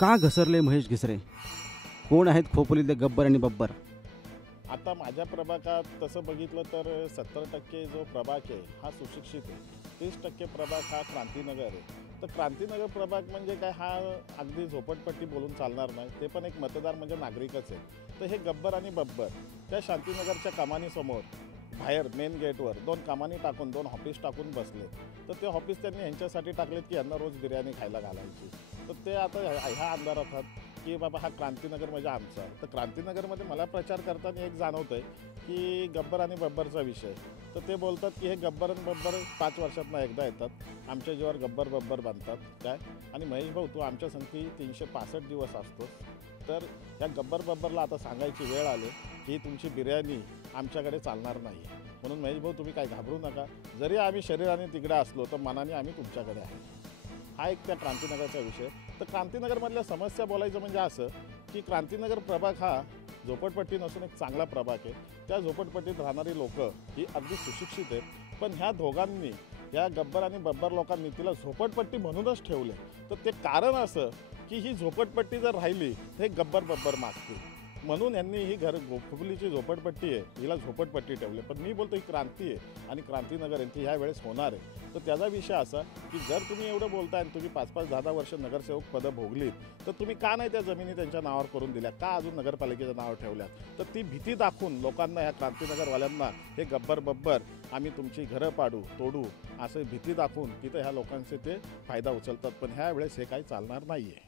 का घसरले महेश घिसरे? कोण आहेत खोपोलीतले गब्बर आणि बब्बर? आता माझ्या प्रभागात तसं बघितलं तर 70% जो प्रभाग आहे हा सुशिक्षित आहे. 30% प्रभाग हा क्रांतीनगर आहे. तर क्रांतीनगर प्रभाग म्हणजे काय, हा अगदी झोपडपट्टी बोलून चालणार नाही. ते पण एक मतदार म्हणजे नागरिकच आहे. तर हे गब्बर आणि बब्बर त्या शांतीनगरच्या कमानीसमोर बाहेर मेन गेटवर 2 कमानी टाकून 2 ऑफिस टाकून बसले. तर ते ऑफिस त्यांनी ह्यांच्यासाठी टाकलेत की यांना रोज बिर्याणी खायला घालायची. तर ते आता ह्या अंधारात आहेत की बाबा हा क्रांतीनगर म्हणजे आमचा. तर क्रांतीनगरमध्ये मला प्रचार करताना एक जाणवतं आहे की गब्बर आणि बब्बरचा विषय. तर ते बोलतात की हे गब्बर आणि बब्बर 5 वर्षातनं एकदा येतात, आमच्या जीवावर गब्बर बब्बर बांधतात काय. आणि महेश भाऊ, तू आमच्या संगती 365 दिवस असतोस. तर या गब्बर बब्बरला आता सांगायची वेळ आली की तुमची बिर्याणी आमच्याकडे चालणार नाही. म्हणून महेश भाऊ, तुम्ही काही घाबरू नका. जरी आम्ही शरीराने तिकडे असलो तर मनाने आम्ही तुमच्याकडे आहे. हा एक त्या क्रांतीनगरचा विषय. तर क्रांतीनगरमधल्या समस्या बोलायचं म्हणजे असं की क्रांतीनगर प्रभाग हा झोपडपट्टी नसून एक चांगला प्रभाग आहे. त्या झोपडपट्टीत राहणारी लोकं ही अगदी सुशिक्षित आहेत. पण ह्या दोघांनी, या गब्बर आणि बब्बर लोकांनी तिला झोपडपट्टी म्हणूनच ठेवले. तर ते कारण असं की ही झोपडपट्टी जर राहिली तर हे गब्बर बब्बर मागतील, म्हणून यांनी ही खोपोलीची झोपडपट्टी आहे हिला झोपडपट्टी ठेवली. पण मी बोलतो ही क्रांती आहे आणि क्रांतीनगर यांची ह्या वेळेस होणार आहे. तर त्याचा विषय असा की जर तुम्ही एवढं बोलताय आणि तुम्ही 5-5, 10-10 वर्ष नगरसेवक पदं भोगलीत, तर तुम्ही का नाही त्या जमिनी त्यांच्या नावावर करून दिल्या? का अजून नगरपालिकेच्या नावावर ठेवल्या? तर ती भीती दाखवून लोकांना, ह्या क्रांतीनगरवाल्यांना, हे गब्बर बब्बर आम्ही तुमची घरं पाडू तोडू असं भीती दाखवून तिथं ह्या लोकांचे ते फायदा उचलतात. पण ह्या वेळेस हे काही चालणार नाही आहे.